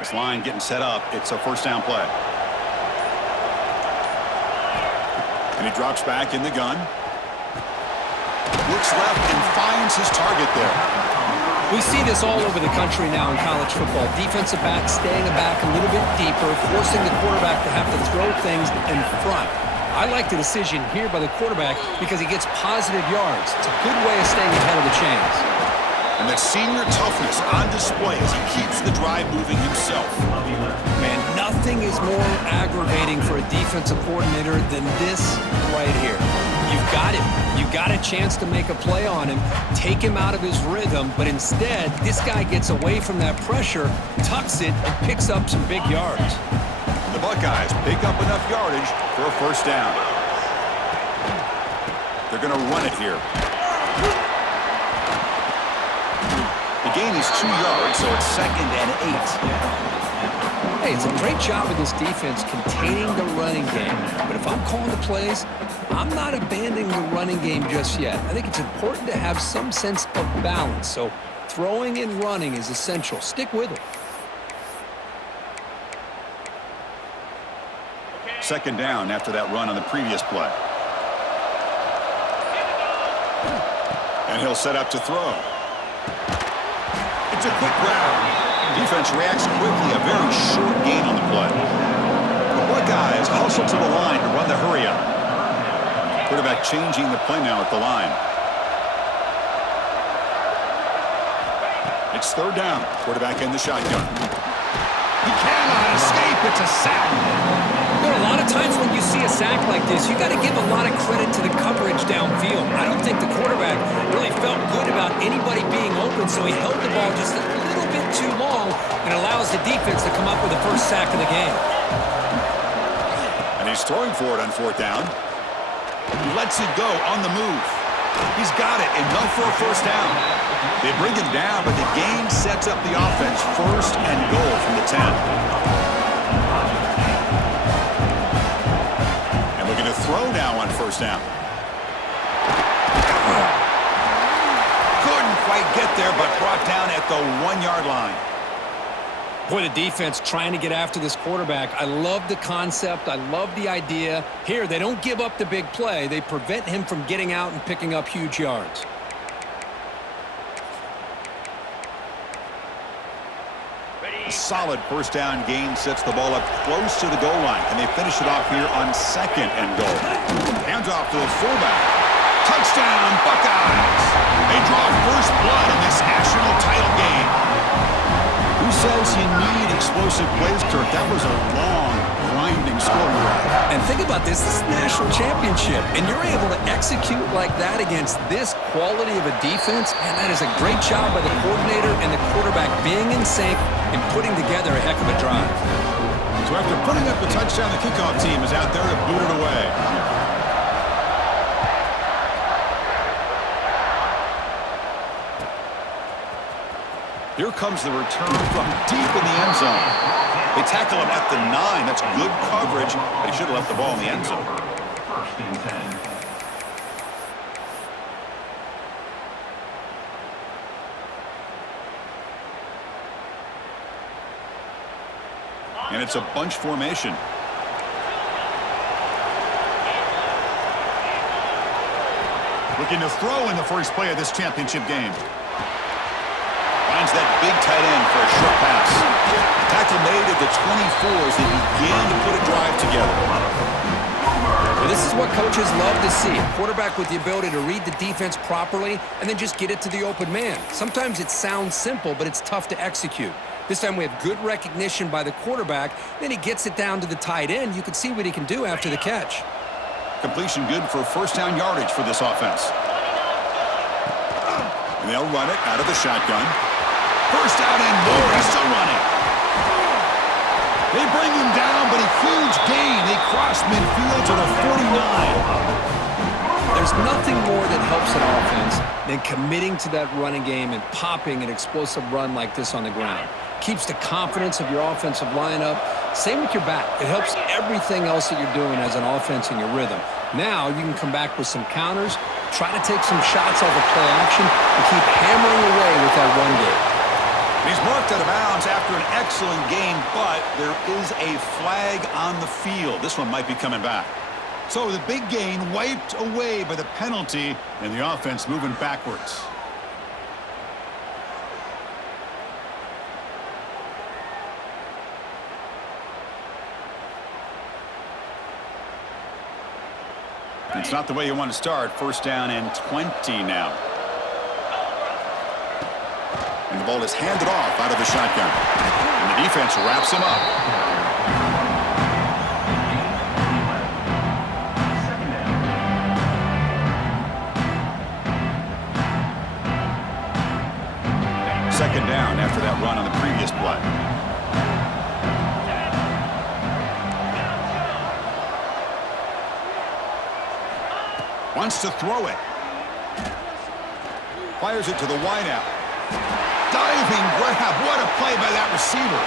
This line getting set up. It's a first down play. And he drops back in the gun. Looks left and finds his target there. We see this all over the country now in college football. Defensive backs staying back a little bit deeper, forcing the quarterback to have to throw things in front. I like the decision here by the quarterback because he gets positive yards. It's a good way of staying ahead of the chains. And that senior toughness on display as he keeps the drive moving himself. Man, nothing is more aggravating for a defensive coordinator than this right here. You've got him. You've got a chance to make a play on him, take him out of his rhythm, but instead, this guy gets away from that pressure, tucks it, and picks up some big yards. The Buckeyes pick up enough yardage for a first down. They're going to run it here. The gain is 2 yards, so it's 2nd and 8. Hey, it's a great job of this defense containing the running game. But if I'm calling the plays, I'm not abandoning the running game just yet. I think it's important to have some sense of balance. So throwing and running is essential. Stick with it. 2nd down after that run on the previous play. And he'll set up to throw. It's a quick grab. Defense reacts quickly, a very short gain on the play. The Buckeyes hustle to the line to run the hurry-up. Quarterback changing the play now at the line. It's 3rd down. Quarterback in the shotgun. He cannot escape. It's a sack. There are a lot of times when you see a sack like this, you got to give a lot of credit to the coverage downfield. I don't think the quarterback really felt good about anybody being open, so he held the ball just a little bit too long and allows the defense to come up with the first sack of the game. And he's throwing for it on 4th down. He lets it go on the move. He's got it, enough for a first down. They bring him down, but the game sets up the offense 1st and goal from the 10. And looking to throw now on 1st down. Couldn't quite get there, but brought down at the 1-yard line. Boy, the defense trying to get after this quarterback. I love the concept. I love the idea. Here, they don't give up the big play. They prevent him from getting out and picking up huge yards. A solid first down gain sets the ball up close to the goal line. And they finish it off here on 2nd and goal. Hands off to the fullback. Touchdown, Buckeyes! They draw first blood in this national title game. Who says you need explosive plays, Kirk? That was a long, grinding scoring drive. And think about this. This is a national championship, and you're able to execute like that against this quality of a defense. Man, that is a great job by the coordinator and the quarterback being in sync and putting together a heck of a drive. So after putting up the touchdown, the kickoff team is out there to boot it away. Here comes the return from deep in the end zone. They tackle him at the 9. That's good coverage, but he should have left the ball in the end zone. And it's a bunch formation. Looking to throw in the first play of this championship game. Finds that big tight end for a short pass. Tackle made at the 24 as they begin to put a drive together. Well, this is what coaches love to see. A quarterback with the ability to read the defense properly and then just get it to the open man. Sometimes it sounds simple, but it's tough to execute. This time we have good recognition by the quarterback. Then he gets it down to the tight end. You can see what he can do after the catch. Completion good for first down yardage for this offense. And they'll run it out of the shotgun. First down and more. He's still running. They bring him down, but a huge gain. They cross midfield to the 49. There's nothing more that helps an offense than committing to that running game and popping an explosive run like this on the ground. Keeps the confidence of your offensive line up. Same with your back. It helps everything else that you're doing as an offense in your rhythm. Now you can come back with some counters, try to take some shots off of play action, and keep hammering away with that run game. He's marked knocked out of bounds after an excellent game, but there is a flag on the field. This one might be coming back. So the big gain wiped away by the penalty, and the offense moving backwards. It's not the way you want to start. First down and 20 now. And the ball is handed off out of the shotgun. And the defense wraps him up. Second down after that run on the previous play. Wants to throw it. Fires it to the wideout. Diving grab. What a play by that receiver.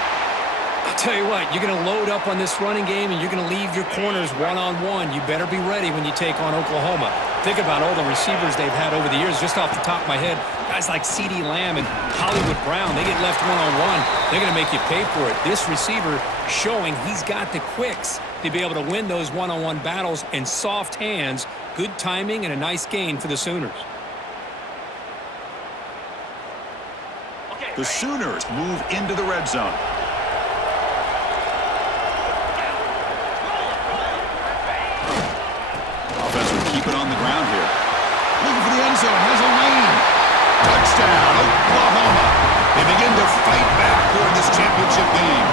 I'll tell you what, you're going to load up on this running game and you're going to leave your corners one-on-one. You better be ready when you take on Oklahoma. Think about all the receivers they've had over the years. Just off the top of my head, guys like CeeDee Lamb and Hollywood Brown, they get left one-on-one. They're going to make you pay for it. This receiver showing he's got the quicks to be able to win those one-on-one battles in soft hands. Good timing and a nice gain for the Sooners. The Sooners move into the red zone. Offense will keep it on the ground here. Looking for the end zone. Has a lane. Touchdown, Oklahoma. They begin to fight back here in this championship game.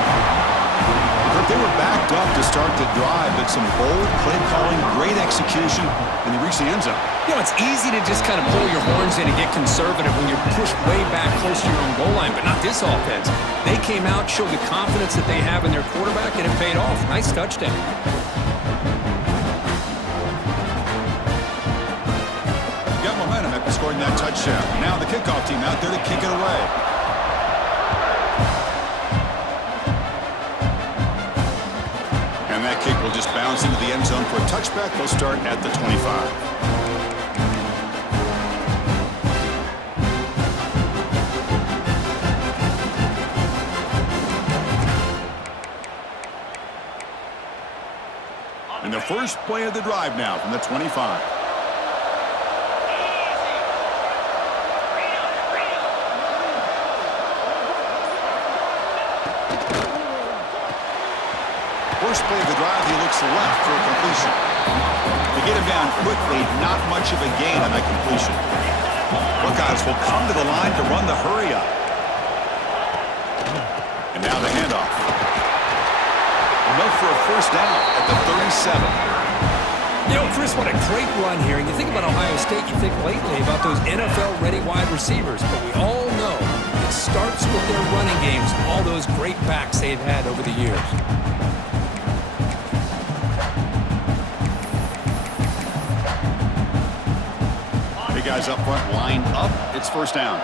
They were backed up to start the drive, but some bold play calling, great execution, and they reached the end zone. You know, it's easy to just kind of pull your horns in and get conservative when you're pushed way back close to your own goal line, but not this offense. They came out, showed the confidence that they have in their quarterback, and it paid off. Nice touchdown. Got momentum after scoring that touchdown. Now the kickoff team out there to kick it away. And that kick will just bounce into the end zone for a touchback. They'll start at the 25. And the first play of the drive now from the 25. First play of the drive, he looks left for a completion. To get him down quickly, not much of a gain on that completion. Buckeyes will come to the line to run the hurry up. And now the handoff. Enough for a first down at the 37. You know, Chris, what a great run here. And you think about Ohio State, you think lately about those NFL-ready wide receivers. But we all know it starts with their running games, all those great backs they've had over the years. Guys up front lined up. It's first down.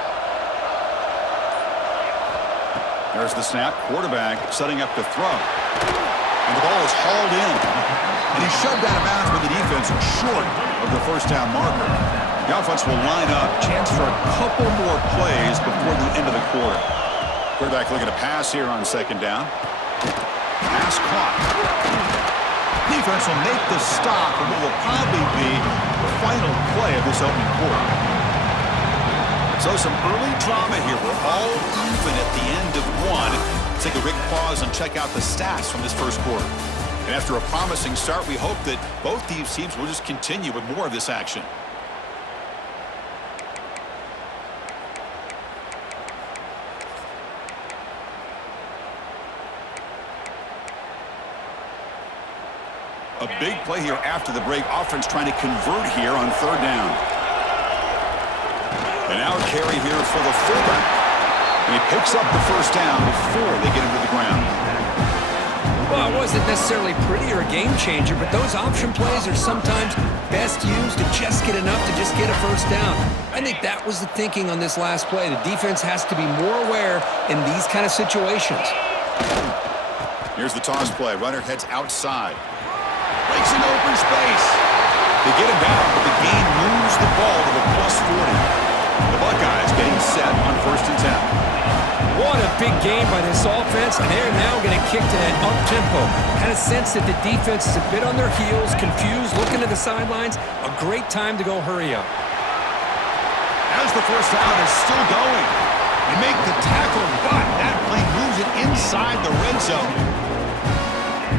There's the snap. Quarterback setting up to throw. And the ball is hauled in. And he's shoved out of bounds by the defense short of the first down marker. The offense will line up. Chance for a couple more plays before the end of the quarter. Quarterback looking to pass here on second down. Pass caught. Defense will make the stop and what will probably be the final play of this opening quarter. So some early drama here. We're all even at the end of one. Let's take a quick pause and check out the stats from this first quarter. And after a promising start, we hope that both these teams will just continue with more of this action. A big play here after the break. Offense trying to convert here on third down. And now a carry here for the fullback. And he picks up the first down before they get him to the ground. Well, it wasn't necessarily pretty or a game changer, but those option plays are sometimes best used to just get enough to just get a first down. I think that was the thinking on this last play. The defense has to be more aware in these kind of situations. Here's the toss play. Runner heads outside. Breaks into open space. They get him down, but the gain moves the ball to the +40. The Buckeyes getting set on 1st and 10. What a big game by this offense, and they're now going to kick to that up-tempo. Kind of sense that the defense is a bit on their heels, confused, looking to the sidelines. A great time to go hurry up. As the first down is still going. They make the tackle, but that play moves it inside the red zone.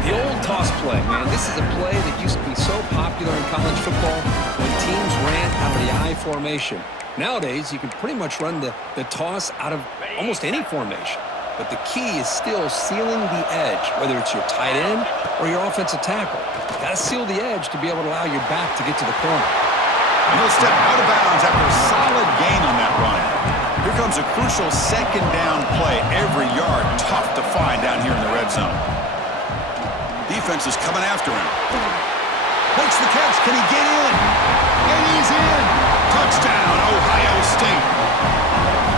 The old toss play, man. This is a play that used to be so popular in college football when teams ran out of the I formation. Nowadays, you can pretty much run the toss out of almost any formation. But the key is still sealing the edge, whether it's your tight end or your offensive tackle. Got to seal the edge to be able to allow your back to get to the corner. And he'll step out of bounds after a solid gain on that run. Here comes a crucial second down play. Every yard tough to find down here in the red zone. Defense is coming after him. Makes the catch. Can he get in? And he's in. Touchdown, Ohio State.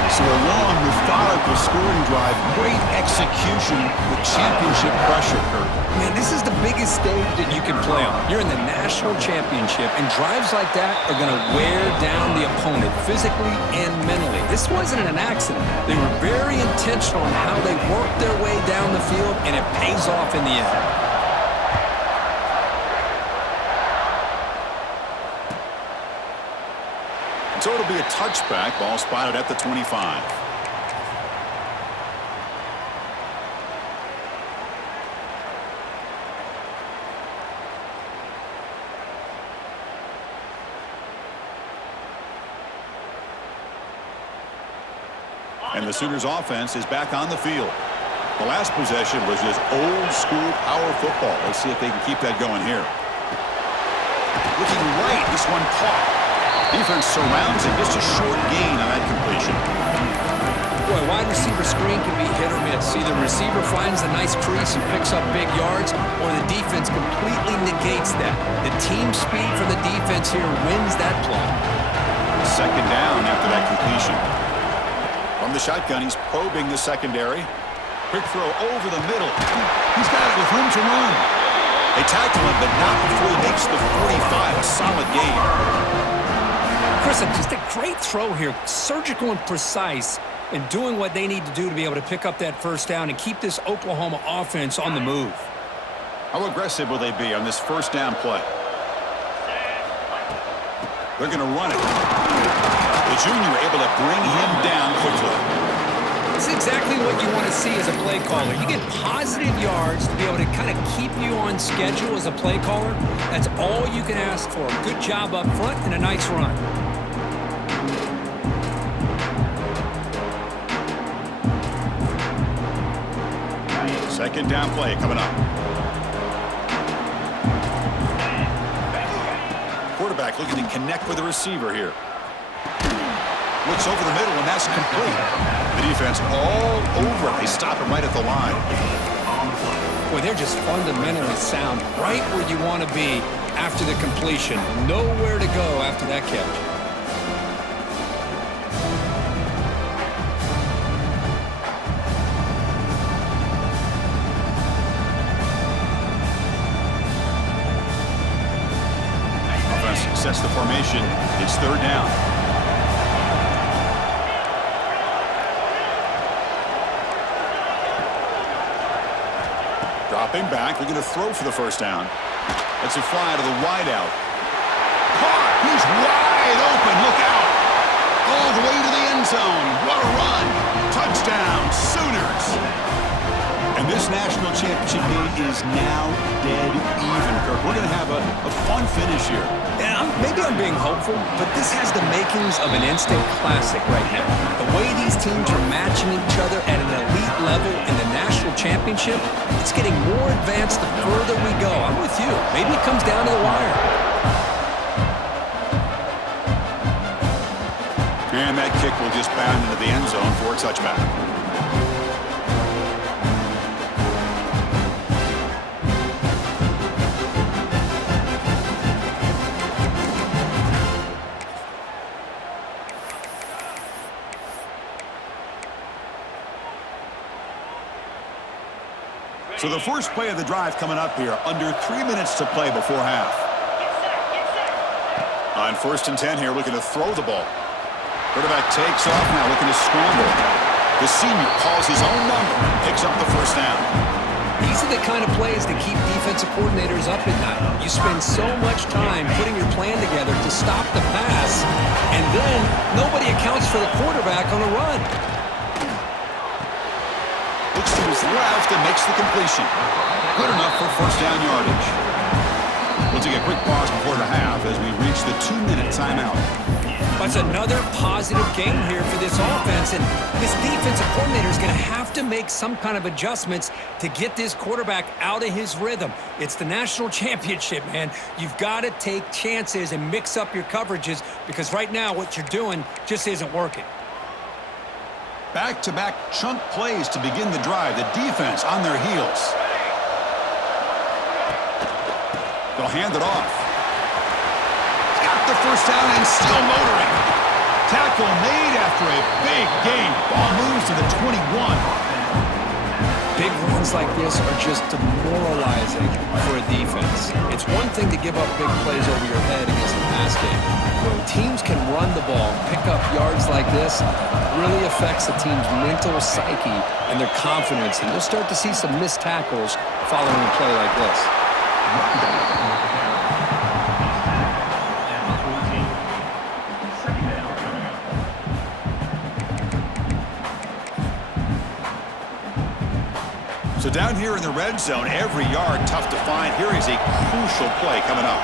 So a long, methodical scoring drive. Great execution with championship pressure, Kurt. Man, this is the biggest stage that you can play on. You're in the national championship, and drives like that are going to wear down the opponent physically and mentally. This wasn't an accident. They were very intentional in how they worked their way down the field, and it pays off in the end. So it'll be a touchback. Ball spotted at the 25. And the Sooners offense is back on the field. The last possession was just old school power football. Let's see if they can keep that going here. Looking right, this one caught. Defense surrounds him. Just a short gain on that completion. Boy, wide receiver screen can be hit or miss. Either the receiver finds a nice crease and picks up big yards, or the defense completely negates that. The team speed from the defense here wins that play. Second down after that completion. From the shotgun, he's probing the secondary. Quick throw over the middle. He's got it with room to run. They tackle him, but not before he makes the 45. A solid gain. Chris, just a great throw here. Surgical and precise in doing what they need to do to be able to pick up that first down and keep this Oklahoma offense on the move. How aggressive will they be on this first down play? They're going to run it. The junior able to bring him down quickly. It's exactly what you want to see as a play caller. You get positive yards to be able to kind of keep you on schedule as a play caller. That's all you can ask for. Good job up front and a nice run. Second down play coming up. Quarterback looking to connect with the receiver here. Looks over the middle, and that's complete. The defense all over. They stop him right at the line. Boy, they're just fundamentally sound, right where you want to be after the completion. Nowhere to go after that catch. Offense sets the formation. It's third down. Dropping back, looking to throw for the first down. It's a fly to the wideout. Caught! He's wide open. Look out! All the way to the end zone. What a run! Touchdown, Sooners! And this national championship game is now dead even, Kirk. We're going to have a fun finish here. Yeah, maybe I'm being hopeful, but this has the makings of an instant classic right now. The way these teams are matching each other at an elite level in the national championship, it's getting more advanced the further we go. I'm with you. Maybe it comes down to the wire. And that kick will just bound into the end zone for a touchback. So the first play of the drive coming up here, under 3 minutes to play before half. On 1st and 10 here, looking to throw the ball. Quarterback takes off now, looking to scramble. The senior calls his own number and picks up the first down. These are the kind of plays that keep defensive coordinators up at night. You spend so much time putting your plan together to stop the pass, and then nobody accounts for the quarterback on a run. Looks to his left and makes the completion. Good enough for first down yardage. We'll take a quick pause before the half as we reach the 2-minute timeout. That's another positive game here for this offense, and this defensive coordinator is going to have to make some kind of adjustments to get this quarterback out of his rhythm. It's the national championship, man. You've got to take chances and mix up your coverages because right now what you're doing just isn't working. Back-to-back chunk plays to begin the drive. The defense on their heels. They'll hand it off. Got the first down and still motoring. Tackle made after a big gain. Ball moves to the 21. Big runs like this are just demoralizing for a defense. It's one thing to give up big plays over your head against the pass game. When teams can run the ball, pick up yards like this, it really affects the team's mental psyche and their confidence. And you'll start to see some missed tackles following a play like this. So down here in the red zone, every yard tough to find. Here is a crucial play coming up.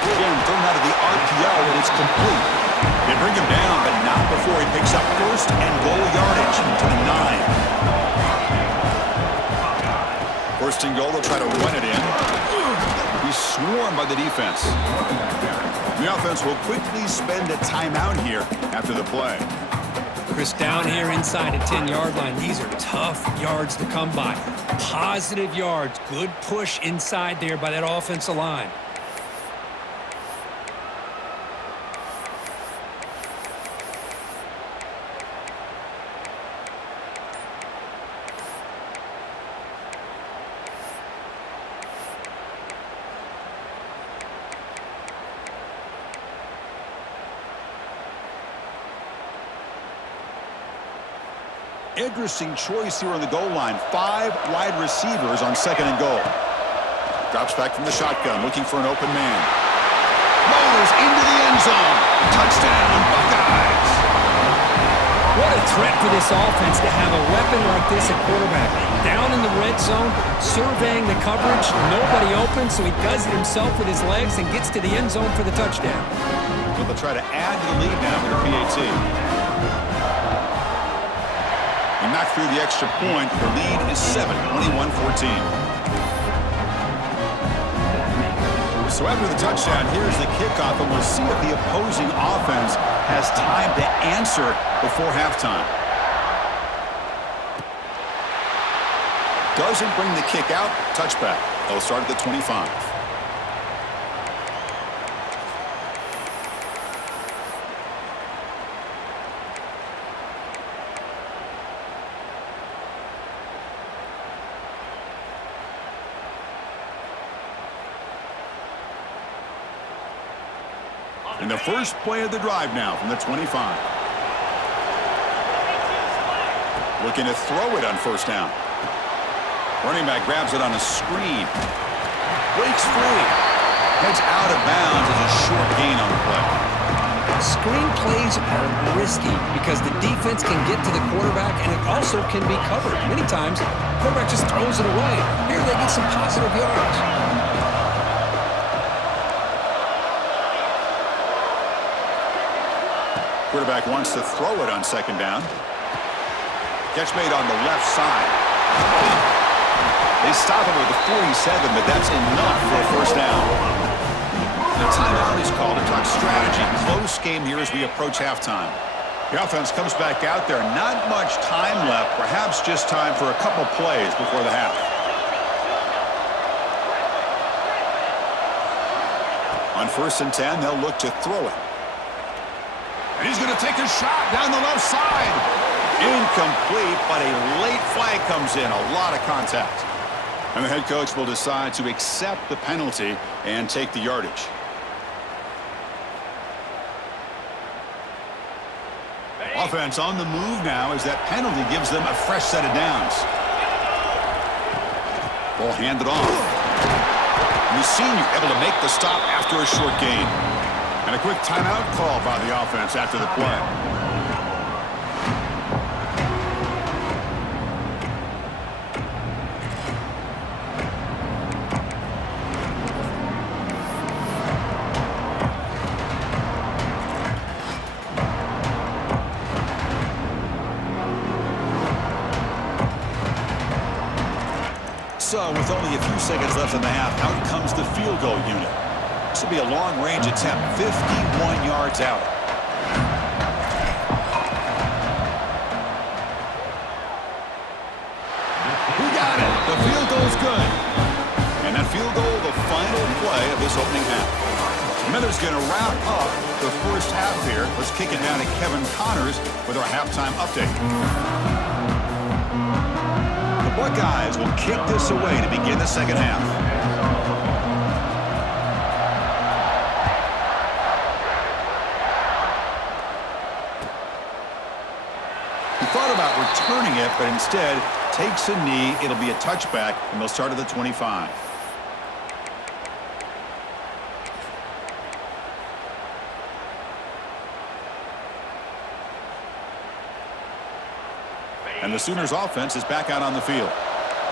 Again, thrown out of the RPO, and it's complete. They bring him down, but not before he picks up first and goal yardage to the 9. First and goal, they'll try to run it in. He's swarmed by the defense. The offense will quickly spend a timeout here after the play. Chris, down here inside a 10-yard line, these are tough yards to come by. Positive yards, good push inside there by that offensive line. Interesting choice here on the goal line. 5 wide receivers on second and goal. Drops back from the shotgun, looking for an open man. Motors into the end zone. Touchdown, Buckeyes. What a threat for this offense to have a weapon like this at quarterback. Down in the red zone, surveying the coverage, nobody open, so he does it himself with his legs and gets to the end zone for the touchdown. Well, they'll try to add to the lead now with a PAT. And knocked through the extra point. The lead is 7, 21-14. So after the touchdown, here's the kickoff, and we'll see if the opposing offense has time to answer before halftime. Doesn't bring the kick out. Touchback. They'll start at the 25. In the first play of the drive now from the 25. Looking to throw it on first down. Running back grabs it on a screen. Breaks free. Heads out of bounds as a short gain on the play. Screen plays are risky because the defense can get to the quarterback and it also can be covered. Many times, the quarterback just throws it away. Here they get some positive yards. Quarterback wants to throw it on second down. Catch made on the left side. They stop him with the 47, but that's enough for a first down. The timeout is called to talk strategy. Close game here as we approach halftime. The offense comes back out there. Not much time left. Perhaps just time for a couple plays before the half. On first and 10, they'll look to throw it. And he's going to take a shot down the left side. Incomplete, but a late flag comes in. A lot of contact. And the head coach will decide to accept the penalty and take the yardage. Offense on the move now as that penalty gives them a fresh set of downs. Ball handed off. And the senior able to make the stop after a short gain. And a quick timeout call by the offense after the play. So, with only a few seconds left in the half, out comes the field goal unit. This will be a long-range attempt, 51 yards out. He got it. The field goal's good. And that field goal, the final play of this opening half. Miller's going to wrap up the first half here. Let's kick it down to Kevin Connors with our halftime update. Buckeyes will kick this away to begin the second half. He thought about returning it, but instead takes a knee. It'll be a touchback, and they'll start at the 25. And the Sooners offense is back out on the field.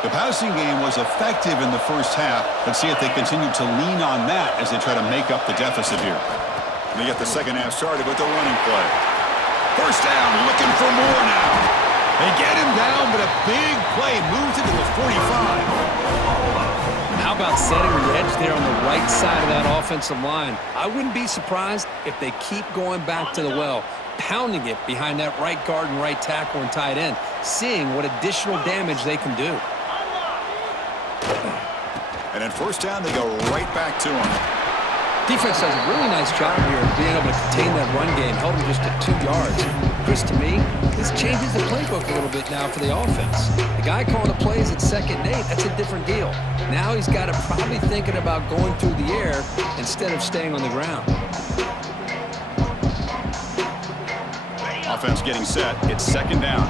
The passing game was effective in the first half. Let's see if they continue to lean on that as they try to make up the deficit here. And they get the second half started with the running play. First down, looking for more now. They get him down, but a big play moves into the 45. How about setting the edge there on the right side of that offensive line? I wouldn't be surprised if they keep going back to the well, pounding it behind that right guard and right tackle and tight end, seeing what additional damage they can do. And at first down, they go right back to him. Defense does a really nice job here of being able to contain that run game, held them just at 2 yards. Chris, to me, this changes the playbook a little bit now for the offense. The guy calling the plays at 2nd and 8, that's a different deal. Now he's got to probably thinking about going through the air instead of staying on the ground. Offense getting set. It's 2nd down.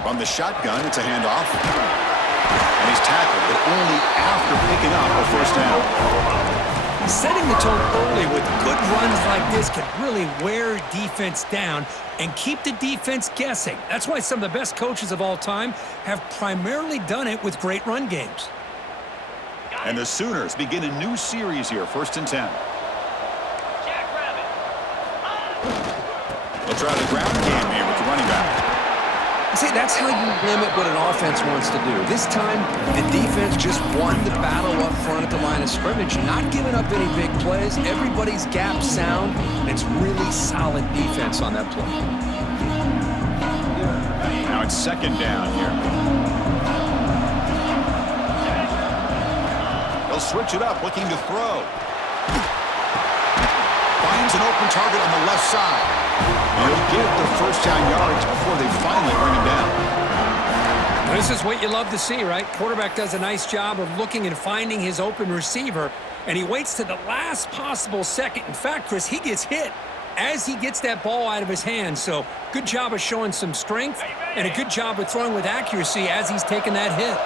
From the shotgun, it's a handoff. And he's tackled, but only after picking up a first down. Setting the tone early with good runs like this can really wear defense down and keep the defense guessing. That's why some of the best coaches of all time have primarily done it with great run games. And the Sooners begin a new series here, 1st and 10. They'll try the ground game here with the running back. See, that's how you limit what an offense wants to do. This time, the defense just won the battle up front at the line of scrimmage, not giving up any big plays. Everybody's gap sound. It's really solid defense on that play. Now it's 2nd down here. They'll switch it up, looking to throw. Finds an open target on the left side. And he'll get the first down yards before they finally bring him down. This is what you love to see, right? Quarterback does a nice job of looking and finding his open receiver, and he waits to the last possible second. In fact, Chris, he gets hit as he gets that ball out of his hands. So good job of showing some strength and a good job of throwing with accuracy as he's taking that hit.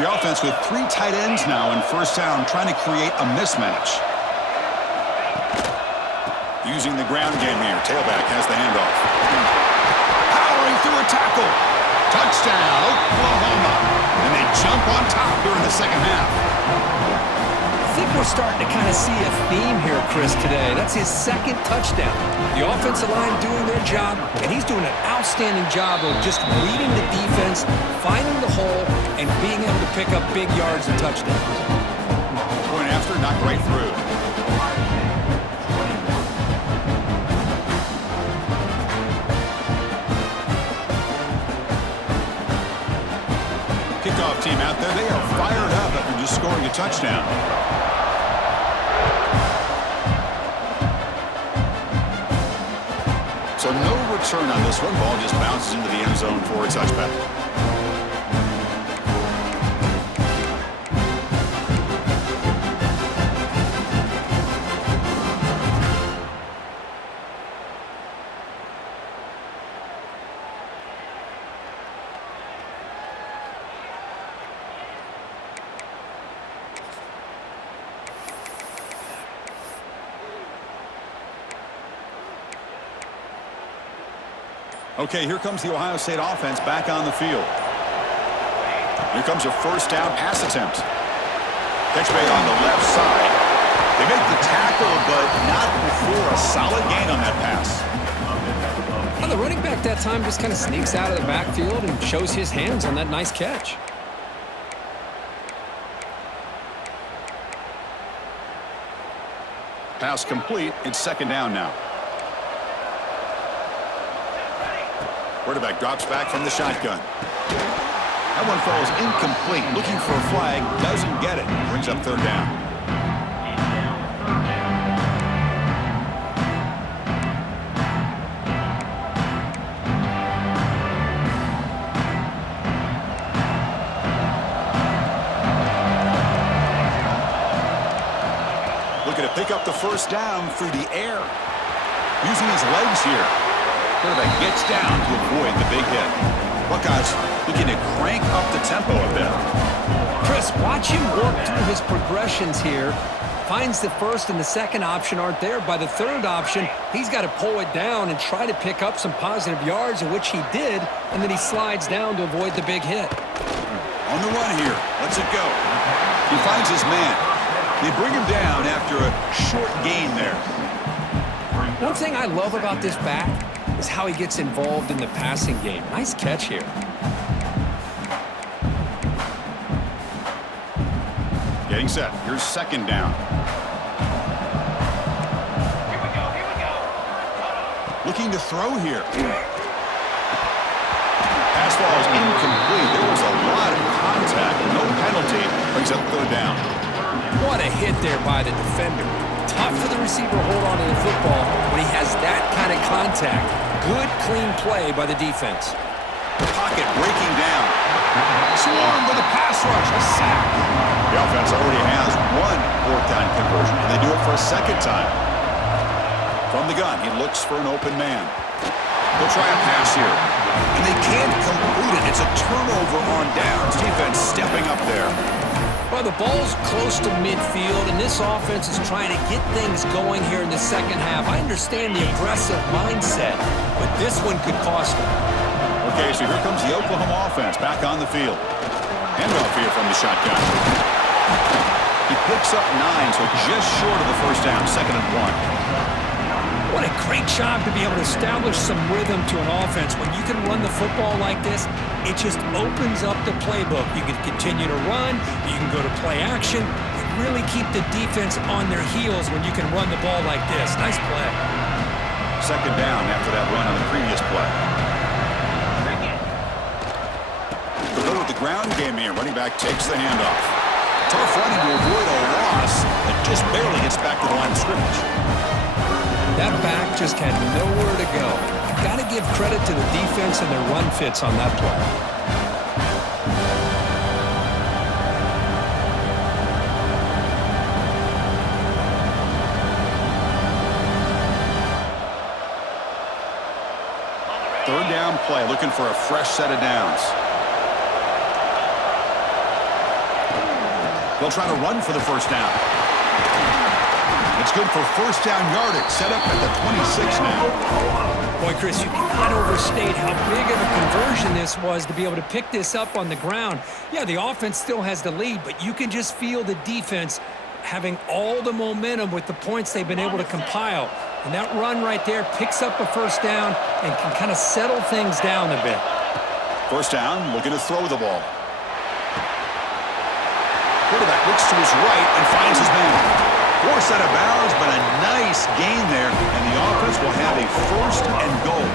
The offense with 3 tight ends now in first down, trying to create a mismatch. Using the ground game here. Tailback has the handoff. Powering through a tackle. Touchdown, Oklahoma. And they jump on top here in the second half. I think we're starting to kind of see a theme here, Chris, today. That's his 2nd touchdown. The offensive line doing their job, and he's doing an outstanding job of just reading the defense, finding the hole, and being able to pick up big yards and touchdowns. Point after, knocked right through. Kickoff team out there, they are fired up after just scoring a touchdown. So no return on this one. Ball just bounces into the end zone for a touchback. Okay, here comes the Ohio State offense back on the field. Here comes a first down pass attempt. Catch made on the left side. They make the tackle, but not before a solid gain on that pass. Well, the running back that time just kind of sneaks out of the backfield and shows his hands on that nice catch. Pass complete. It's second down now. Quarterback drops back from the shotgun. That one falls incomplete. Looking for a flag. Doesn't get it. Brings up third down. Looking to pick up the first down through the air. Using his legs here. Quarterback gets down to avoid the big hit. Buckeyes looking to crank up the tempo a bit. Chris, watch him work through his progressions here. Finds the first and the second option aren't there. By the third option, he's got to pull it down and try to pick up some positive yards, in which he did, and then he slides down to avoid the big hit. On the run here. Lets it go. He finds his man. They bring him down after a short gain there. One thing I love about this back is how he gets involved in the passing game. Nice catch here. Getting set. Here's second down. Here we go. Looking to throw here. Pass ball is incomplete. There was a lot of contact. No penalty. Brings up third down. What a hit there by the defender. Tough for the receiver to hold on to the football when he has that kind of contact. Good, clean play by the defense. Pocket breaking down. Swarm with a pass rush. A sack. The offense already has one fourth down conversion, and they do it for a second time. From the gun, he looks for an open man. They'll try a pass here. And they can't complete it. It's a turnover on downs. Defense stepping up there. Well, the ball's close to midfield, and this offense is trying to get things going here in the second half. I understand the aggressive mindset, but this one could cost them. Okay, so here comes the Oklahoma offense back on the field. Handoff here from the shotgun. He picks up 9, so just short of the first down, 2nd and 1. What a great job to be able to establish some rhythm to an offense. When you can run the football like this, it just opens up the playbook. You can continue to run. You can go to play action. You really keep the defense on their heels when you can run the ball like this. Nice play. Second down after that run on the previous play. The go with the ground game here. Running back takes the handoff. Tough running to avoid a loss that just barely gets back to the line of scrimmage. That back just had nowhere to go. Got to give credit to the defense and their run fits on that play. Third down play, looking for a fresh set of downs. They'll try to run for the first down. It's good for first down yardage, set up at the 26 now. Boy, Chris, you cannot overstate how big of a conversion this was to be able to pick this up on the ground. Yeah, the offense still has the lead, but you can just feel the defense having all the momentum with the points they've been able to compile. And that run right there picks up a first down and can kind of settle things down a bit. First down, looking to throw the ball. Quarterback looks to his right and finds his man. Forced out of bounds, but a nice gain there, and the offense will have a first and goal.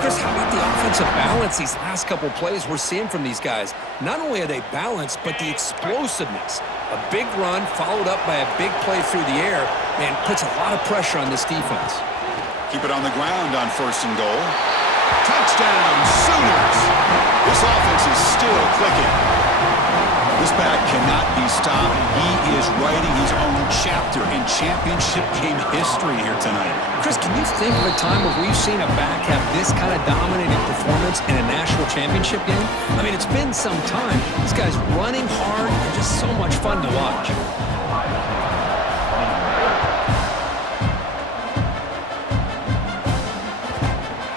Chris, how about the offensive balance these last couple plays we're seeing from these guys? Not only are they balanced, but the explosiveness. A big run followed up by a big play through the air, man, puts a lot of pressure on this defense. keep it on the ground on 1st and goal. Touchdown, Sooners! This offense is still clicking. This back cannot be stopped. He is writing his own chapter in championship game history here tonight. Chris, can you think of a time where we've seen a back have this kind of dominating performance in a national championship game? I mean, it's been some time. This guy's running hard and just so much fun to watch.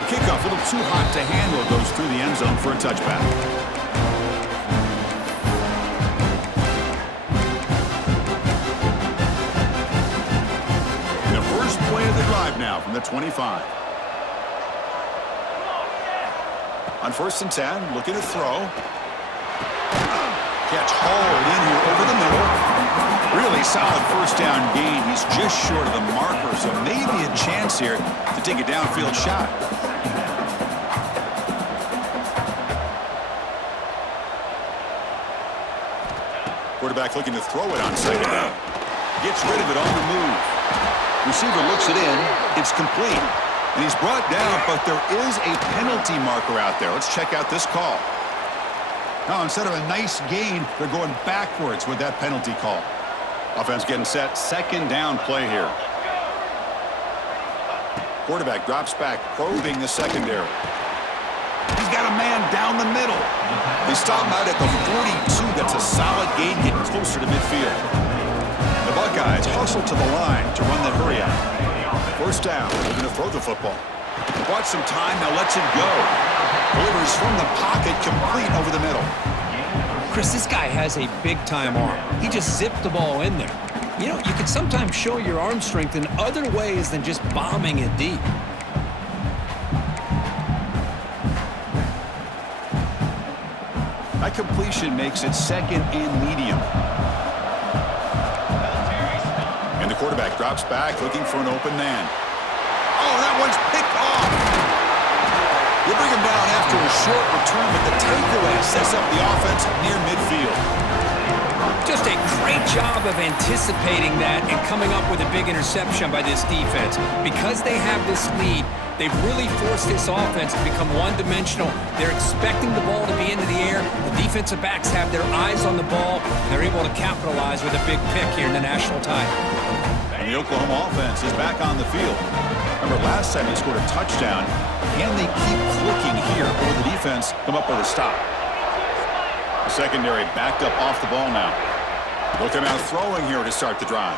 Kickoff a little too hot to handle, goes through the end zone for a touchback. The first play of the drive now from the 25. On 1st and 10, looking to throw. Catch hauled in here over the middle. Really solid 1st down gain. He's just short of the marker, so maybe a chance here to take a downfield shot. Quarterback looking to throw it on 2nd down. Gets rid of it on the move. Receiver looks it in. It's complete. And he's brought down, but there is a penalty marker out there. Let's check out this call. Now, instead of a nice gain, they're going backwards with that penalty call. Offense getting set. 2nd down play here. Quarterback drops back, probing the secondary. He's got a man down the middle. They stop him out at the 42. That's a solid gain, getting closer to midfield. The Buckeyes hustle to the line to run that hurry out. 1st down, looking to throw the football. Bought some time, now lets it go. Delivers from the pocket, complete over the middle. Chris, this guy has a big-time arm. He just zipped the ball in there. You know, you can sometimes show your arm strength in other ways than just bombing it deep. That completion makes it 2nd and medium. And the quarterback drops back, looking for an open man. Oh, that one's picked off. They bring him down after a short return, but the takeaway sets up the offense near midfield. Just a great job of anticipating that and coming up with a big interception by this defense. Because they have this lead, they've really forced this offense to become one-dimensional. They're expecting the ball to be into the air. The defensive backs have their eyes on the ball, and they're able to capitalize with a big pick here in the national title. And the Oklahoma offense is back on the field. Remember, last time they scored a touchdown. Can they keep clicking here, or will the defense come up with a stop? The secondary backed up off the ball now. Looking out throwing here to start the drive.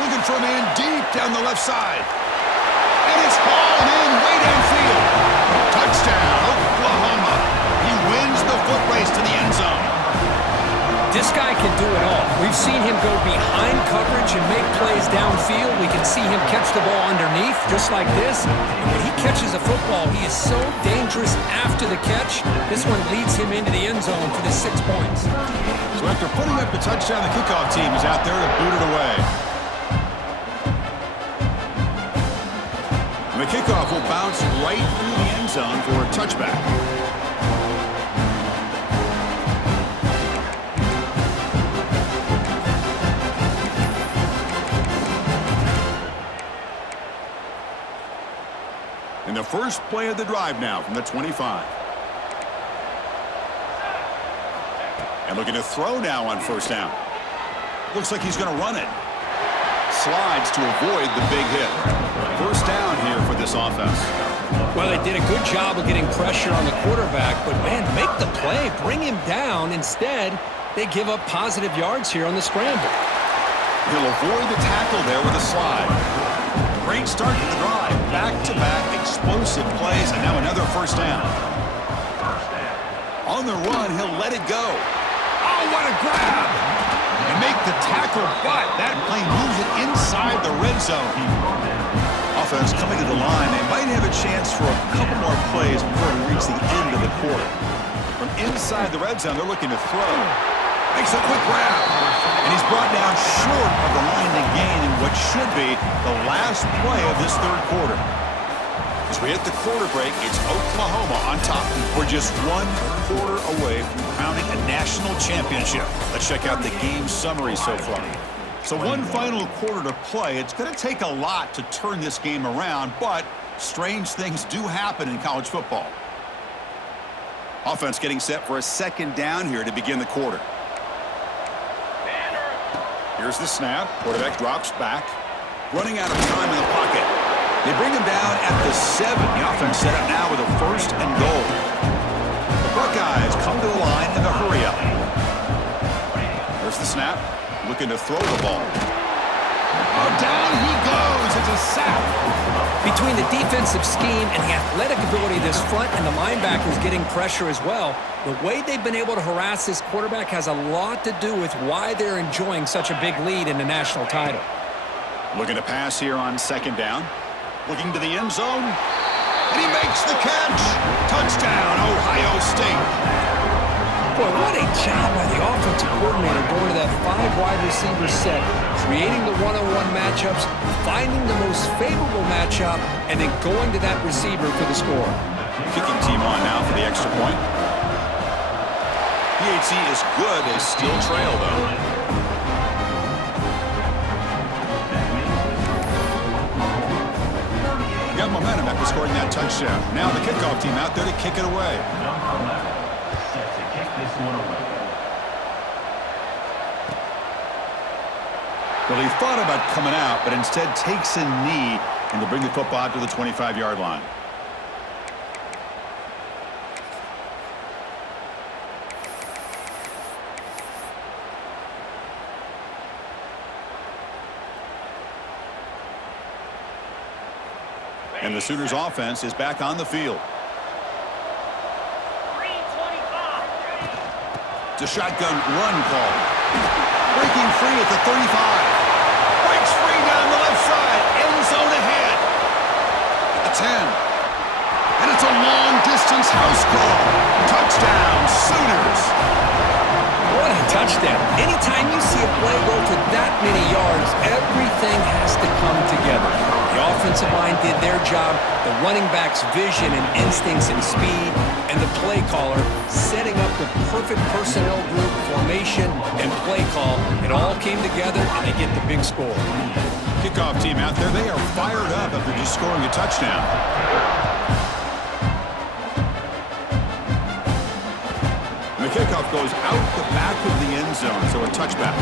Looking for a man deep down the left side. And it's hauled in way downfield. Touchdown, Oklahoma. He wins the foot race to the end zone. This guy can do it all. We've seen him go behind coverage and make plays downfield. We can see him catch the ball underneath, just like this. And when he catches a football, he is so dangerous after the catch. This one leads him into the end zone for the 6 points. So after putting up the touchdown, the kickoff team is out there to boot it away. And the kickoff will bounce right through the end zone for a touchback. And the first play of the drive now from the 25. And looking to throw now on 1st down. Looks like he's going to run it. Slides to avoid the big hit. 1st down here for this offense. Well, they did a good job of getting pressure on the quarterback, but, man, make the play, bring him down. Instead, they give up positive yards here on the scramble. He'll avoid the tackle there with a slide. Great start to the drive. Back-to-back explosive plays, and now another 1st down. On the run, he'll let it go. Oh, what a grab! And make the tackle, but that play moves it inside the red zone. Offense coming to the line. They might have a chance for a couple more plays before we reach the end of the quarter. From inside the red zone, they're looking to throw. Makes a quick grab. And he's brought down short of the line to gain in what should be the last play of this 3rd quarter. As we hit the quarter break, it's Oklahoma on top. We're just 1 quarter away from crowning a national championship. Let's check out the game summary so far. So 1 final quarter to play. It's going to take a lot to turn this game around, but Strange things do happen in college football. Offense getting set for a second down here to begin the quarter. Here's the snap. Quarterback drops back. Running out of time in the pocket. They bring him down at the 7. The offense set up now with a 1st and goal. The Buckeyes come to the line in the hurry-up. There's the snap. Looking to throw the ball. Oh, down he goes. It's a sack. Between the defensive scheme and the athletic ability of this front and the linebackers getting pressure as well, the way they've been able to harass this quarterback has a lot to do with why they're enjoying such a big lead in the national title. Looking to pass here on 2nd down. Looking to the end zone. And he makes the catch. Touchdown, Ohio State. Boy, what a job by the offensive coordinator going to that 5-wide receiver set, creating the one-on-one matchups, finding the most favorable matchup, and then going to that receiver for the score. Kicking team on now for the extra point. PHC is good. They still trail, though. Got momentum after scoring that touchdown. Now the kickoff team out there to kick it away. Well, he thought about coming out, but instead takes a knee and to bring the football out to the 25-yard line. And the Sooners offense is back on the field. It's a shotgun run call. Breaking free at the 35. Breaks free down the left side. End zone ahead. At the 10. And it's a long-distance house call. Touchdown, Sooners. What a touchdown. Anytime you see a play go for that many yards, everything has to come together. The offensive line did their job, the running back's vision and instincts and speed, and the play caller setting up the perfect personnel group, formation, and play call. It all came together, and they get the big score. Kickoff team out there, they are fired up after just scoring a touchdown. The kickoff goes out the back of the end zone, so a touchback.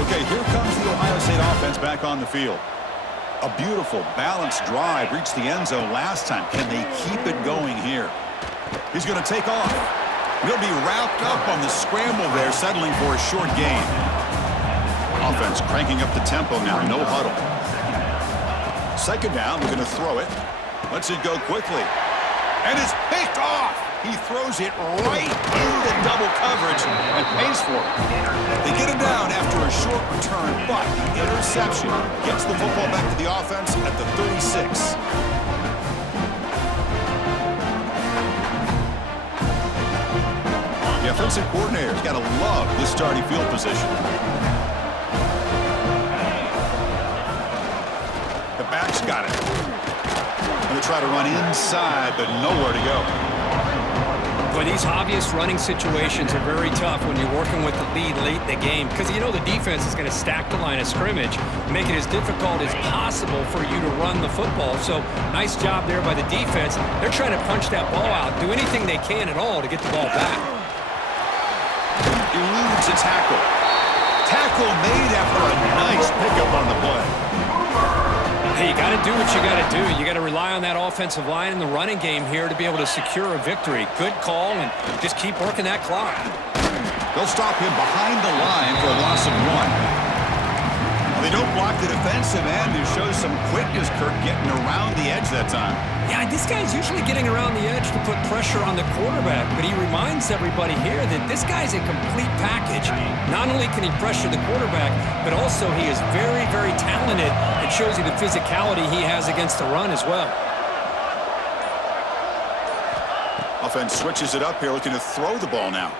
Okay, here comes the Ohio State offense back on the field. A beautiful, balanced drive reached the end zone last time. Can they keep it going here? He's going to take off. He'll be wrapped up on the scramble there, settling for a short gain. Offense cranking up the tempo now, no huddle. 2nd down, we're going to throw it. Lets it go quickly. And it's picked off. He throws it right into double coverage and pays for it. They get him down after a short return, but the interception gets the football back to the offense at the 36. The offensive coordinator's got to love this starting field position. The back's got it. Going to try to run inside, but nowhere to go. But these obvious running situations are very tough when you're working with the lead late in the game, because you know the defense is going to stack the line of scrimmage, make it as difficult as possible for you to run the football. So nice job there by the defense. They're trying to punch that ball out, do anything they can at all to get the ball back. Eludes a tackle. Tackle made after a nice pickup on the play. Hey, you got to do what you got to do. You got to rely on that offensive line in the running game here to be able to secure a victory. Good call, and just keep working that clock. They'll stop him behind the line for a loss of 1. Well, they don't block the defensive end, who shows some quickness, Kirk, getting around the edge that time. Yeah, this guy's usually getting around the edge to put pressure on the quarterback, but he reminds everybody here that this guy's a complete package. Not only can he pressure the quarterback, but also he is very, very talented. It shows you the physicality he has against the run as well. Offense switches it up here, looking to throw the ball now.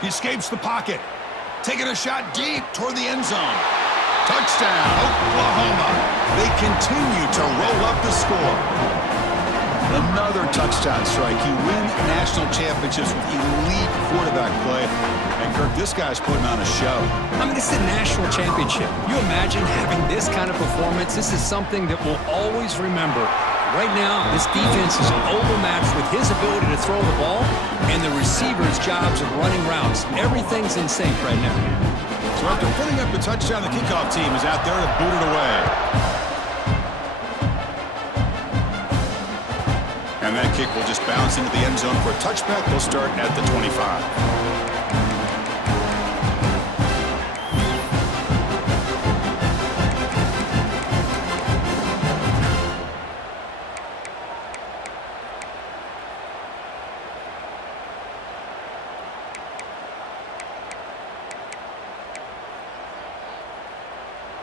He escapes the pocket, taking a shot deep toward the end zone. Touchdown, Oklahoma. They continue to roll up the score. Another touchdown strike. You win national championships with elite quarterback play. And, Kirk, this guy's putting on a show. I mean, this is a national championship. You imagine having this kind of performance? This is something that we'll always remember. Right now, this defense is overmatched with his ability to throw the ball and the receiver's jobs of running routes. Everything's in sync right now. So after putting up the touchdown, the kickoff team is out there to boot it away. And that kick will just bounce into the end zone for a touchback. They'll start at the 25.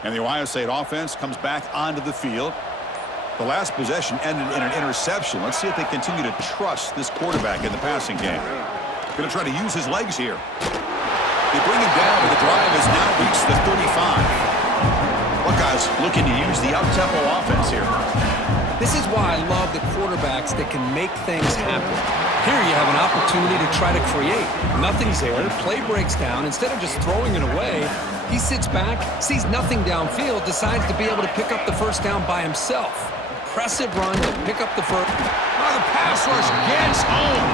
And the Ohio State offense comes back onto the field. The last possession ended in an interception. Let's see if they continue to trust this quarterback in the passing game. Going to try to use his legs here. They bring him down, but the drive has now reached the 35. Buckeyes looking to use the up-tempo offense here. This is why I love the quarterbacks that can make things happen. Here you have an opportunity to try to create. Nothing's there. Play breaks down. Instead of just throwing it away, he sits back, sees nothing downfield, decides to be able to pick up the first down by himself. Impressive run to pick up the first. Oh, the pass rush gets home.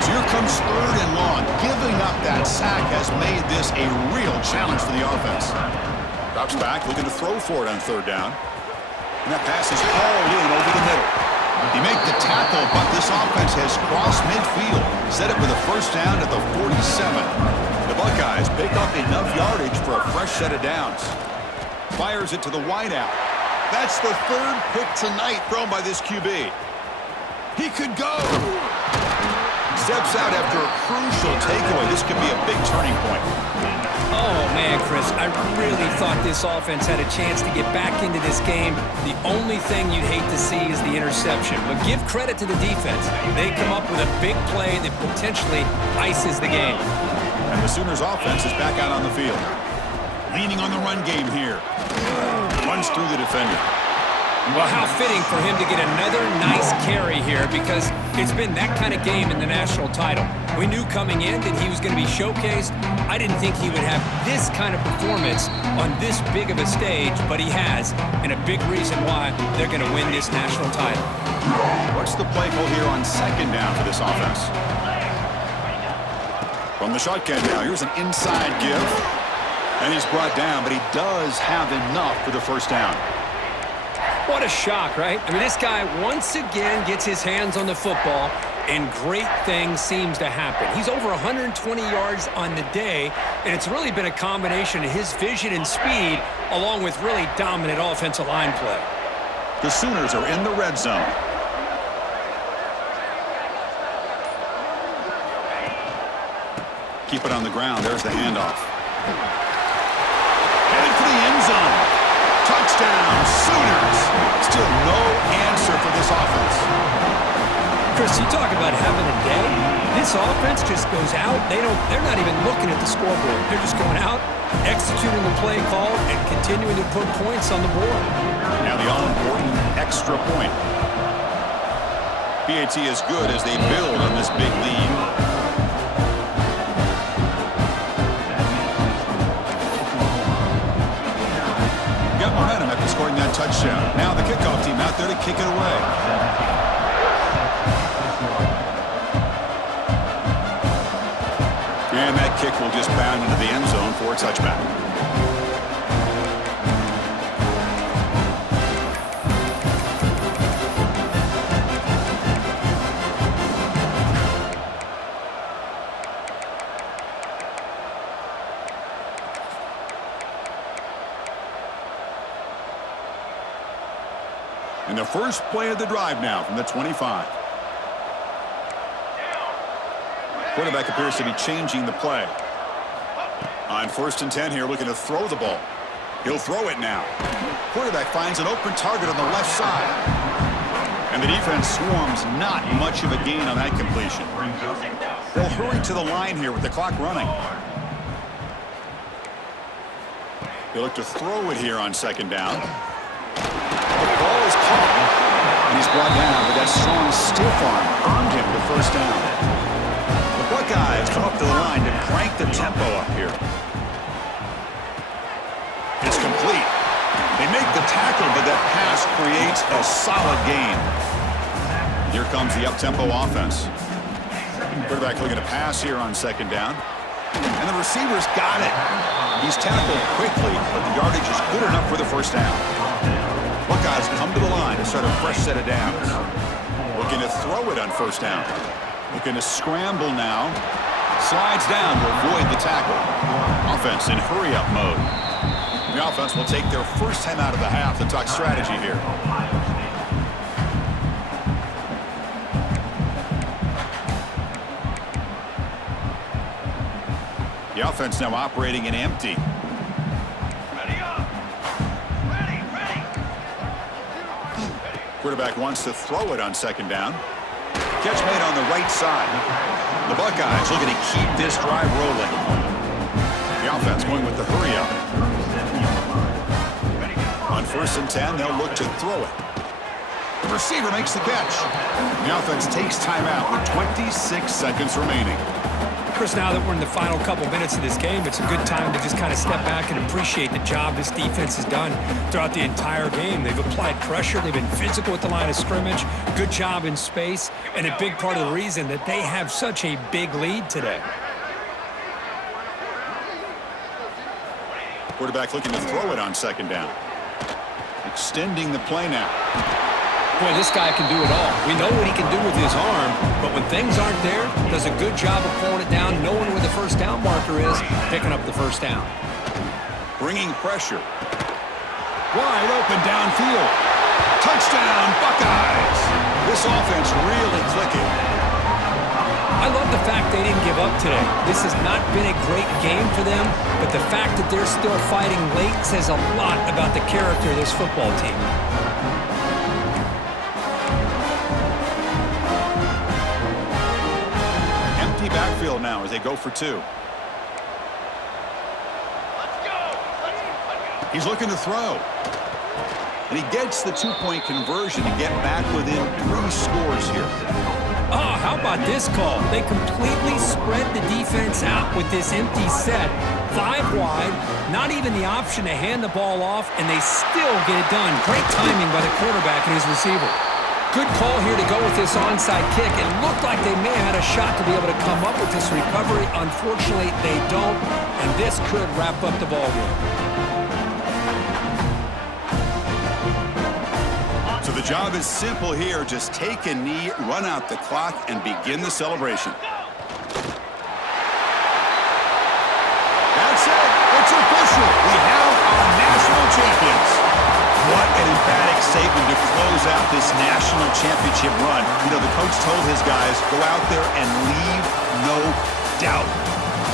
So here comes 3rd and long. Giving up that sack has made this a real challenge for the offense. Drops back, looking to throw for it on 3rd down. And that pass is hauled in over the middle. He made the tackle, but this offense has crossed midfield. Set it with a first down at the 47. The Buckeyes pick up enough yardage for a fresh set of downs. Fires it to the wideout. That's the 3rd pick tonight thrown by this QB. He could go. Steps out after a crucial takeaway. This could be a big turning point. Oh, man, Chris, I really thought this offense had a chance to get back into this game. The only thing you'd hate to see is the interception. But give credit to the defense. They come up with a big play that potentially ices the game. And the Sooners offense is back out on the field. Leaning on the run game here. Runs through the defender. Well, how fitting for him to get another nice carry here, because it's been that kind of game in the national title. We knew coming in that he was going to be showcased. I didn't think he would have this kind of performance on this big of a stage, but he has, and a big reason why they're going to win this national title. What's the play call here on 2nd down for this offense? From the shotgun now, here's an inside give. And he's brought down, but he does have enough for the first down. What a shock, right? I mean, this guy once again gets his hands on the football, and great things seems to happen. He's over 120 yards on the day, and it's really been a combination of his vision and speed, along with really dominant offensive line play. The Sooners are in the red zone. Keep it on the ground. There's the handoff. Headed for the end zone. Touchdown, Sooners. Still no answer for this offense. Chris, you talk about having a day. This offense just goes out. They're not even looking at the scoreboard. They're just going out, executing the play call, and continuing to put points on the board. Now the all-important extra point. PAT is good as they build on this big lead. Got momentum after scoring that touchdown. Now the kickoff team out there to kick it away. And that kick will just bound into the end zone for a touchback. And the first play of the drive now from the 25. Quarterback appears to be changing the play. On 1st and 10 here, looking to throw the ball. He'll throw it now. Quarterback finds an open target on the left side. And the defense swarms, not much of a gain on that completion. They'll hurry to the line here with the clock running. They look to throw it here on 2nd down. The ball is caught. And he's brought down, but that strong stiff arm earned him the first down. The Buckeyes come up to the line to crank the tempo up here. It's complete. They make the tackle, but that pass creates a solid gain. Here comes the up-tempo offense. Quarterback looking to pass here on second down. And the receiver's got it. He's tackled quickly, but the yardage is good enough for the first down. Buckeyes come to the line to start a fresh set of downs. Looking to throw it on first down. Looking to scramble now. Slides down to avoid the tackle. Offense in hurry-up mode. The offense will take their first time out of the half to talk strategy here. The offense now operating in empty. Ready up. Ready. Quarterback wants to throw it on second down. Catch made on the right side. The Buckeyes looking to keep this drive rolling. The offense going with the hurry up. On 1st and 10, they'll look to throw it. The receiver makes the catch. The offense takes timeout with 26 seconds remaining. Chris, now that we're in the final couple minutes of this game, it's a good time to just kind of step back and appreciate the job this defense has done throughout the entire game. They've applied pressure. They've been physical at the line of scrimmage. Good job in space. And a big part of the reason that they have such a big lead today. Quarterback looking to throw it on second down. Extending the play now. Boy, this guy can do it all. We know what he can do with his arm, but when things aren't there, does a good job of pulling it down, knowing where the first down marker is, picking up the first down. Bringing pressure. Wide open downfield. Touchdown, Buckeyes. This offense really clicking. I love the fact they didn't give up today. This has not been a great game for them, but the fact that they're still fighting late says a lot about the character of this football team. Backfield now as they go for two. Let's go. He's looking to throw. And he gets the two-point conversion to get back within 3 scores here. Oh, how about this call? They completely spread the defense out with this empty set. 5 wide, not even the option to hand the ball off, and they still get it done. Great timing by the quarterback and his receiver. Good call here to go with this onside kick. It looked like they may have had a shot to be able to come up with this recovery. Unfortunately, they don't, and this could wrap up the ball game. So the job is simple here. Just take a knee, run out the clock, and begin the celebration. That's it. It's official. We have our national champions. What an emphatic statement to close out this national championship run. You know, the coach told his guys, go out there and leave no doubt.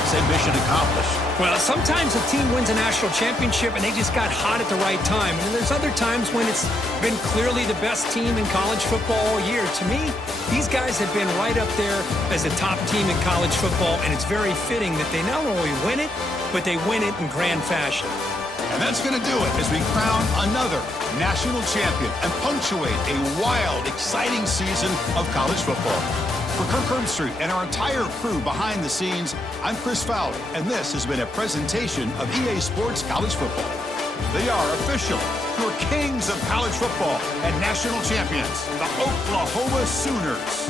Same mission accomplished. Well, sometimes a team wins a national championship and they just got hot at the right time. And there's other times when it's been clearly the best team in college football all year. To me, these guys have been right up there as a top team in college football, and it's very fitting that they not only win it, but they win it in grand fashion. And that's going to do it as we crown another national champion and punctuate a wild, exciting season of college football. For Kirk Herbstreit and our entire crew behind the scenes, I'm Chris Fowler, and this has been a presentation of EA Sports College Football. They are officially your kings of college football and national champions, the Oklahoma Sooners.